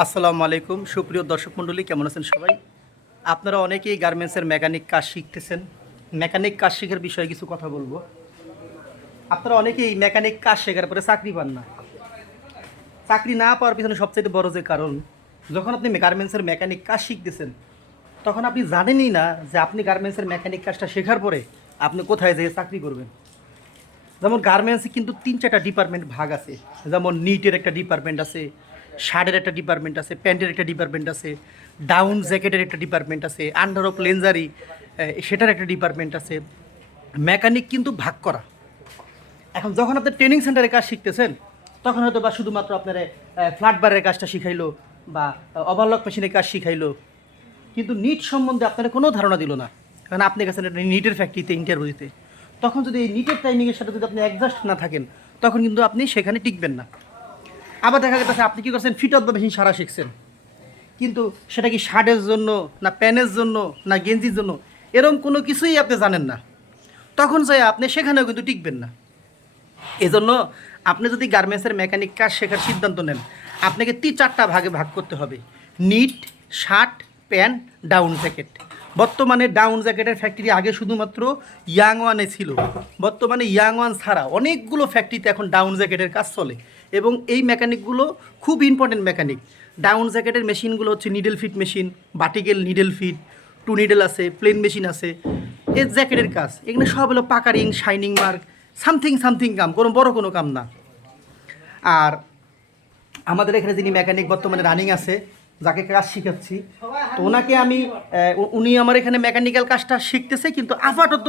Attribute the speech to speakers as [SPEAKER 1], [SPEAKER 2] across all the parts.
[SPEAKER 1] আসসালামু আলাইকুম। সুপ্রিয় দর্শক মণ্ডলী, কেমন আছেন সবাই? আপনারা অনেকেই গার্মেন্টসের মেকানিক কাজ শিখতেছেন। মেকানিক কাজ শেখার বিষয়ে কিছু কথা বলব। আপনারা অনেকেই মেকানিক কাজ শেখার পরে চাকরি পান না। চাকরি না পাওয়ার পিছনে সবচেয়ে বড় যে কারণ, যখন আপনি গার্মেন্টসের মেকানিক কাজ শিখতেছেন, তখন আপনি জানেনই না যে আপনি গার্মেন্টসের মেকানিক কাজটা শেখার পরে আপনি কোথায় যেয়ে চাকরি করবেন। যেমন গার্মেন্টসে কিন্তু তিন চারটা ডিপার্টমেন্ট ভাগ আছে। যেমন নিটের একটা ডিপার্টমেন্ট আছে শার্টের একটা ডিপার্টমেন্ট আছে, প্যান্টের একটা ডিপার্টমেন্ট আছে ডাউন জ্যাকেটের একটা ডিপার্টমেন্ট আছে আন্ডার অফ লেন্সারি সেটার একটা ডিপার্টমেন্ট আছে। মেকানিক কিন্তু ভাগ করা। এখন যখন আপনি ট্রেনিং সেন্টারে কাজ শিখতেছেন, তখন হয়তো বা শুধুমাত্র আপনার ফ্ল্যাট বারের কাজটা শিখাইলো বা ওভারলক মেশিনের কাজ শিখাইলো। কিন্তু নিট সম্বন্ধে আপনার কোনো ধারণা দিল না। কারণ আপনি গেছেন একটা নিটের ফ্যাক্টরিতে ইন্টারভিউ দিতে। তখন যদি এই নিটের টাইমিংয়ের সাথে যদি আপনি অ্যাডজাস্ট না থাকেন, তখন কিন্তু আপনি সেখানে টিকবেন না। আবার দেখা গেছে আপনি কী করছেন? ফিট অফ দ্য মেশিন সারা শিখছেন। কিন্তু সেটা কি শার্টের জন্য, না প্যানের জন্য, না গেঞ্জির জন্য এরকম কোনো কিছুই আপনি জানেন না। তখন যাই আপনি সেখানেও কিন্তু টিকবেন না। এজন্য আপনি যদি গার্মেন্টসের মেকানিক কাজ শেখার সিদ্ধান্ত নেন, আপনাকে তিন চারটা ভাগে ভাগ করতে হবে। Knit, shirt, pant, down jacket. বর্তমানে ডাউন জ্যাকেটের ফ্যাক্টরি আগে শুধুমাত্র ইয়াং ওয়ানে ছিল। বর্তমানে ইয়াং ওয়ান ছাড়া অনেকগুলো ফ্যাক্টরিতে এখন ডাউন জ্যাকেটের কাজ চলে। এবং এই মেকানিকগুলো খুব ইম্পর্টেন্ট মেকানিক ডাউন জ্যাকেটের মেশিনগুলো হচ্ছে needle feed machine vertical needle feed two needle আছে প্লেন মেশিন আছে এর জ্যাকেটের কাজ। এখানে সব হলো puckering shining mark something something come, কোনো বড় কোনো কাম না। আর আমাদের এখানে যিনি মেকানিক বর্তমানে রানিং আছে, যাকে কাজ শিখাচ্ছি, তো ওনাকে আমি উনি আমার এখানে মেকানিক্যাল কাজটা শিখতেছে, কিন্তু আপাতত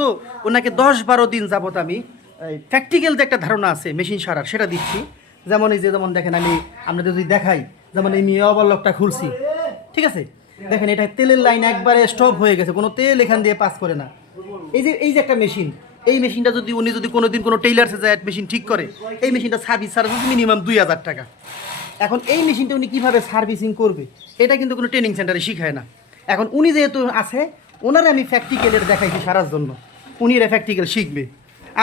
[SPEAKER 1] ওনাকে দশ বারো দিন যাবত আমি প্র্যাকটিক্যাল যে একটা ধারণা আছে মেশিন সারার, সেটা দিচ্ছি। যেমন এই যে যেমন দেখেন আমি আপনাদের যদি দেখাই, যেমন এই মেয়ে ওভারলকটা খুলছি। ঠিক আছে? দেখেন এটা তেলের লাইন একবারে স্টপ হয়ে গেছে, কোনো তেল এখান দিয়ে পাস করে না। এই যে এই যে একটা মেশিন এই মেশিনটা যদি, উনি যদি কোনো দিন কোনো টেইলার্সে যায় মেশিন ঠিক করে, এই মেশিনটা সার্ভিস চার্জ মিনিমাম দুই হাজার টাকা। এখন এই মেশিনটা উনি কীভাবে সার্ভিসিং করবে? এটা কিন্তু কোনো ট্রেনিং সেন্টারে শিখায় না। এখন উনি যেহেতু আছে, ওনারে আমি প্র্যাকটিক্যালের দেখাইছি সারার জন্য। উনি এটা প্র্যাকটিক্যাল শিখবে।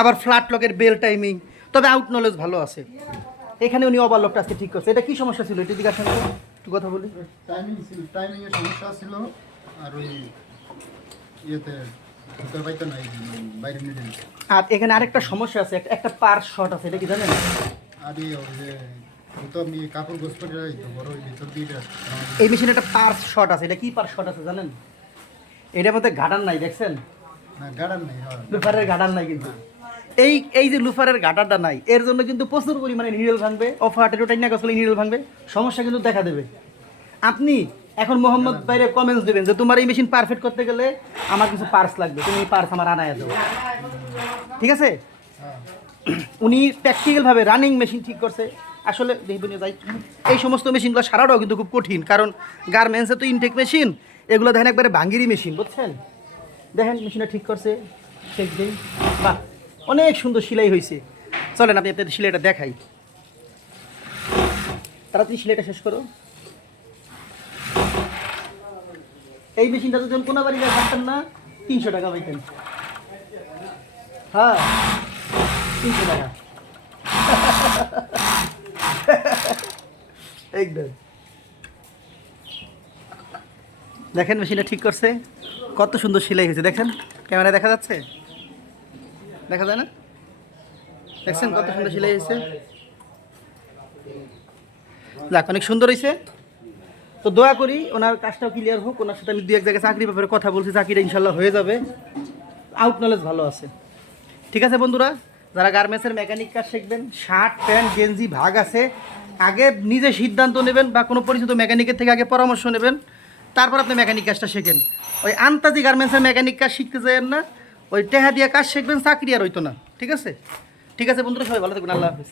[SPEAKER 1] আবার ফ্ল্যাট লকের বেল টাইমিং তবে আউট নলেজ ভালো আছে। এখানে উনি ওভারলকটা আজকে ঠিক করছে। এটা কি সমস্যা ছিল? এটা জিজ্ঞাসা করুন। একটু কথা বলি।
[SPEAKER 2] টাইমিং ছিল টাইমিং এর সমস্যা ছিল আর ওই ইয়েতে
[SPEAKER 1] আর এখানে আরেকটা সমস্যা আছে একটা- পার শর্ট আছে এটা কি জানেন?
[SPEAKER 2] আর এই ওই যে তো আমি কাপড় গোস করে যাই তো বড় ওই ভিতর দিয়ে এটা
[SPEAKER 1] এই মেশিনে একটা পার শর্ট আছে এটা কি পার শর্ট আছে জানেন? এটার মধ্যে গার্ডার নাই দেখছেন?
[SPEAKER 2] না গাড়ার নেই
[SPEAKER 1] লুফারের গার্ডার নাই কিন্তু। এই এই যে লুফারের গার্ডারটা নাই, এর জন্য কিন্তু প্রচুর পরিমাণে নিডল ভাঙবে অফার ওটাই না গেলে নিডল ভাঙবে, সমস্যা কিন্তু দেখা দেবে। আপনি এখন মোহাম্মদ বাইরে কমেন্টস দেবেন যে তোমার এই মেশিন পারফেক্ট করতে গেলে আমার কিছু পার্স লাগবে, তুমি এই পার্স আমার আনায় দাও। ঠিক আছে? উনি প্র্যাকটিক্যালভাবে রানিং মেশিন ঠিক করছে। আসলে দেখবেন যাই, এই সমস্ত মেশিনগুলো সারাটাও কিন্তু খুব কঠিন, কারণ গার্মেন্টসে তো ইনটেক মেশিন এগুলো দেখেন একবারে ভাঙ্গিরি মেশিন বুঝছেন? দেখেন মেশিনটা ঠিক করছে শেখ দিন, বাহ। অনেক সুন্দর সেলাই হয়েছে। চলেন আপনি আপনাদের সেলাইটা দেখাই। তাড়াতাড়ি সেলাইটা শেষ করো। এই মেশিনটা যদি কোনো বাড়ি থাকতেন না, তিনশো টাকা পাইতেন। হ্যাঁ তিনশো টাকা। একদম দেখেন মেশিনটা ঠিক করছে। কত সুন্দর সেলাই হয়েছে, দেখেন। ক্যামেরা দেখা যাচ্ছে? দেখা যায় না? দেখছেন কত সুন্দর সেলাই হয়েছে? যাক, অনেক সুন্দর হয়েছে। তো দোয়া করি ওনার কাজটাও ক্লিয়ার হোক, ওনার সাথে আমি দু এক জায়গায় চাকরির ব্যাপারে কথা বলছি, চাকরিটা ইনশাল্লাহ হয়ে যাবে। আউট নলেজ ভালো আছে। ঠিক আছে বন্ধুরা, যারা গার্মেন্টসের মেকানিক কাজ শিখবেন শার্ট প্যান্ট গেঞ্জি, ভাগ আছে, আগে নিজে সিদ্ধান্ত নেবেন বা কোনো পরিচিত মেকানিকের থেকে আগে পরামর্শ নেবেন, তারপর আপনি মেকানিক কাজটা শেখেন। ওই আন্তাজি গার্মেন্টসের মেকানিক কাজ শিখতে যাবেন না ওই টেহা দিয়ে কাজ শিখবেন, চাকরি আর হইতো না। ঠিক আছে? ঠিক আছে বন্ধুরা, সবাই ভালো থাকবেন, আল্লাহ হাফিজ।